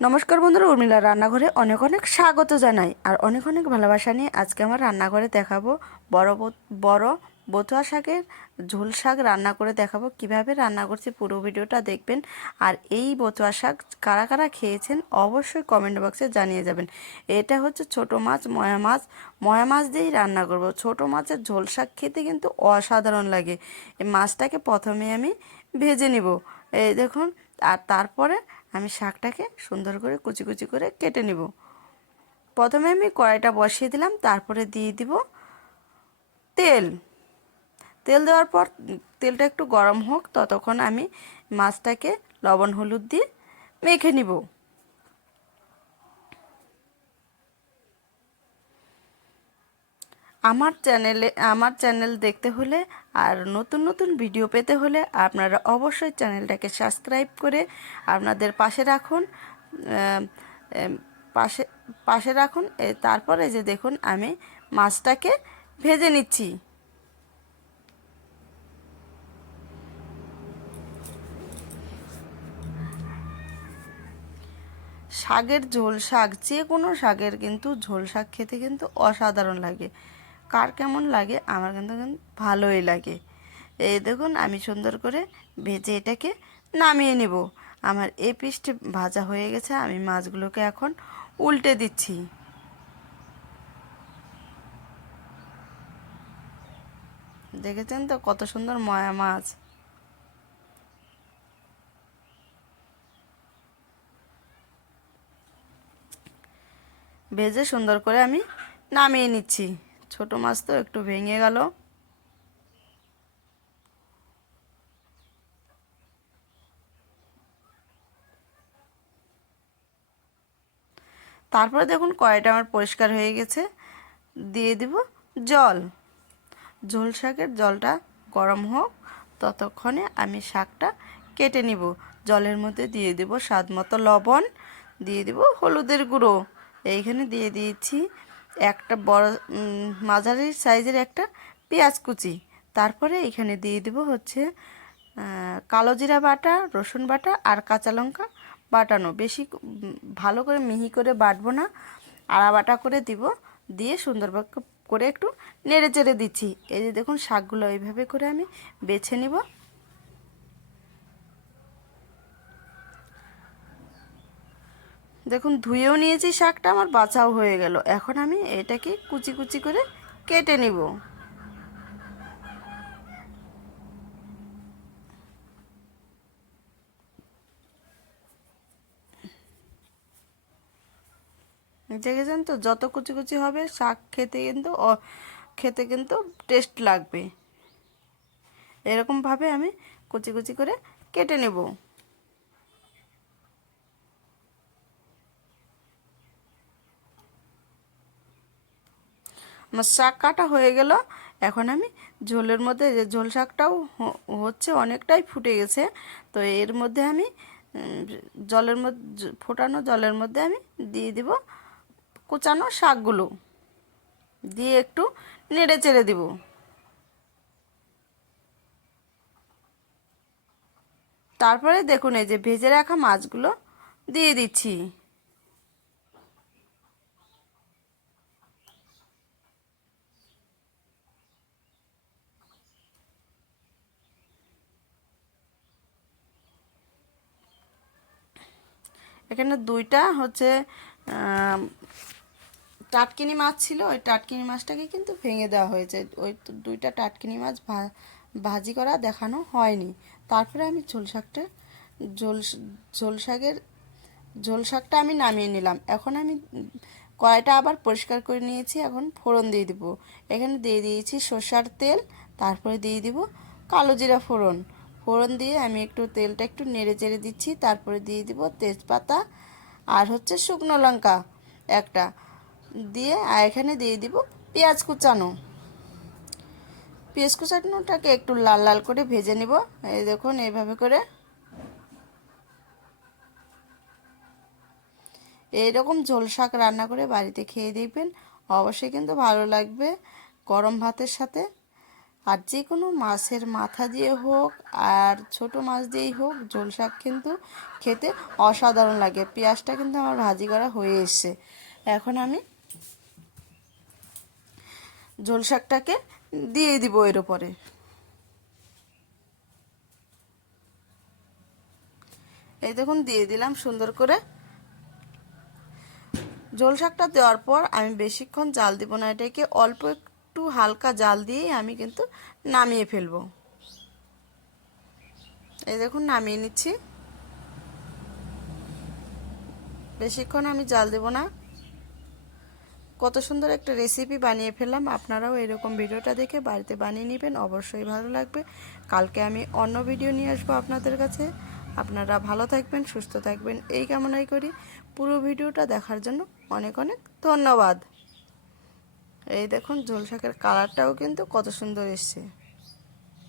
নমস্কার বন্ধুরা উর্মিলা রান্নাঘরে অনেক অনেক স্বাগত জানাই আর অনেক অনেক ভালোবাসা নিয়ে আজকে আমার রান্নাঘরে দেখাবো বড় বড় বতুয়া শাকের ঝোল শাক রান্না করে দেখাবো কীভাবে রান্না করছি পুরো ভিডিওটা দেখবেন আর এই বতুয়া শাক কারা কারা খেয়েছেন অবশ্যই কমেন্ট বক্সে জানিয়ে যাবেন। এটা হচ্ছে ছোট মাছ, ময়া মাছ ময়া মাছ দিয়েই রান্না করব। ছোট মাছের ঝোল শাক খেতে কিন্তু অসাধারণ লাগে। এই মাছটাকে প্রথমে আমি ভেজে নিব। এই দেখুন, আর তারপরে আমি শাকটাকে সুন্দর করে কুচি কুচি করে কেটে নিব। প্রথমে আমি কড়াইটা বসিয়ে দিলাম, তারপরে দিয়ে দিব তেল। তেল দেওয়ার পর তেলটা একটু গরম হোক, ততক্ষণ আমি মাছটাকে লবণ হলুদ দিয়ে মেখে নিব। আমার চ্যানেলে, আমার চ্যানেল দেখতে হলে আর নতুন নতুন ভিডিও পেতে হলে আপনারা অবশ্যই চ্যানেলটাকে সাবস্ক্রাইব করে আপনাদের পাশে রাখুন পাশে পাশে রাখুন তারপরে যে দেখুন আমি মাছটাকে ভেজে নিচ্ছি। শাকের ঝোল শাক, যে কোনো শাকের কিন্তু ঝোল শাক খেতে কিন্তু অসাধারণ লাগে। কার কেমন লাগে, আমার কিন্তু ভালোই লাগে। এই দেখুন, আমি সুন্দর করে ভেজে এটাকে নামিয়ে নেব। আমার এ পিসটি ভাজা হয়ে গেছে, আমি মাছগুলোকে এখন উল্টে দিচ্ছি। দেখেছেন তো কত সুন্দর ময়া মাছ। ভেজে সুন্দর করে আমি নামিয়ে নিচ্ছি। ছোট মাছ তো একটু ভেঙে গেল। তারপরে দেখুন কড়াইটা আমার পরিষ্কার হয়ে গেছে। দিয়ে দিব জল। ঝোল শাকের জলটা গরম হোক, ততক্ষণে আমি শাকটা কেটে নিব। জলের মধ্যে দিয়ে দেব স্বাদ মতো লবণ, দিয়ে দেব হলুদের গুঁড়ো। এইখানে দিয়ে দিয়েছি একটা বড় মাঝারি সাইজের একটা পেঁয়াজ কুচি। তারপরে এখানে দিয়ে দেব হচ্ছে কালো জিরা বাটা, রসুন বাটা আর কাঁচা লঙ্কা বাটানো। বেশি ভালো করে মিহি করে বাটবো না, আড়া বাটা করে দিব। দিয়ে সুন্দর করে একটু নেড়ে চেড়ে দিচ্ছি। এই যে দেখুন, শাকগুলো এইভাবে করে আমি বেছে নিব। দেখুন, ধুয়েও নিয়েছি শাকটা, আমার বাঁচাও হয়ে গেল। এখন আমি এটাকে কুচি কুচি করে কেটে নিব। দেখেছেন তো, যত কুচি কুচি হবে, শাক খেতে কিন্তু খেতে কিন্তু টেস্ট লাগবে। এরকমভাবে আমি কুচি কুচি করে কেটে নেব। আমার শাক কাটা হয়ে গেল। এখন আমি ঝোলের মধ্যে যে ঝোল শাকটাও হচ্ছে অনেকটাই ফুটে গেছে। তো এর মধ্যে আমি জলের মধ্যে ফোটানো জলের মধ্যে আমি দিয়ে দিব কুচানো শাকগুলো। দিয়ে একটু নেড়ে চেড়ে দিব। তারপরে দেখুন এই যে ভেজে রাখা মাছগুলো দিয়ে দিচ্ছি। এখানে দুইটা হচ্ছে টাটকিনি মাছ ছিল, ওই টাটকিনি মাছটাকে কিন্তু ভেঙে দেওয়া হয়েছে। ওই দুইটা টাটকিনি মাছ ভাজি করা দেখানো হয়নি। তারপরে আমি ঝোল শাকটা, ঝোল ঝোল শাকের, ঝোল শাকটা আমি নামিয়ে নিলাম। এখন আমি কড়াইটা আবার পরিষ্কার করে নিয়েছি, এখন ফোড়ন দিয়ে দিব। এখানে দিয়ে দিয়েছি সর্ষার তেল, তারপরে দিয়ে দিব কালো জিরা ফোড়ন। ফোড়ন দিয়ে আমি একটু তেলটা একটু নেড়ে চেড়ে দিচ্ছি, তারপরে দিয়ে দিব তেজপাতা আর হচ্ছে শুকনো লঙ্কা একটা। দিয়ে আর এখানে দিয়ে দিব পেঁয়াজ কুচানো। পেঁয়াজ কুচানোটাকে একটু লাল লাল করে ভেজে নিব। এই দেখুন, এইভাবে করে। এইরকম ঝোল শাক রান্না করে বাড়িতে খেয়ে দেখবেন, অবশ্যই কিন্তু ভালো লাগবে গরম ভাতের সাথে। আর যে কোনো মাছের মাথা দিয়ে হোক আর ছোট মাছ দিয়েই হোক, ঝোল শাক কিন্তু খেতে অসাধারণ লাগে। পেঁয়াজটা কিন্তু আমার ভাজি করা হয়ে এসছে। এখন আমি ঝোল শাকটাকে দিয়ে দিব এর উপরে। এই দেখুন, দিয়ে দিলাম সুন্দর করে। ঝোল শাকটা দেওয়ার পর আমি বেশিক্ষণ জাল দিব না, এটাকে অল্প হালকা জাল দিয়েই আমি কিন্তু নামিয়ে ফেলব। এই দেখুন, নামিয়ে নিচ্ছি। বেশিক্ষণ আমি জাল দেব না। কত সুন্দর একটা রেসিপি বানিয়ে ফেললাম। আপনারাও এরকম ভিডিওটা দেখে বাড়িতে বানিয়ে নেবেন। অবশ্যই ভালো লাগবে। কালকে আমি অন্য ভিডিও নিয়ে আসব আপনাদের কাছে। আপনারা ভালো থাকবেন, সুস্থ থাকবেন। এই কামনাই করি। পুরো ভিডিওটা দেখার জন্য অনেক অনেক ধন্যবাদ। এই দেখুন ঝোল শাকের কালারটাও কিন্তু কত সুন্দর এসছে।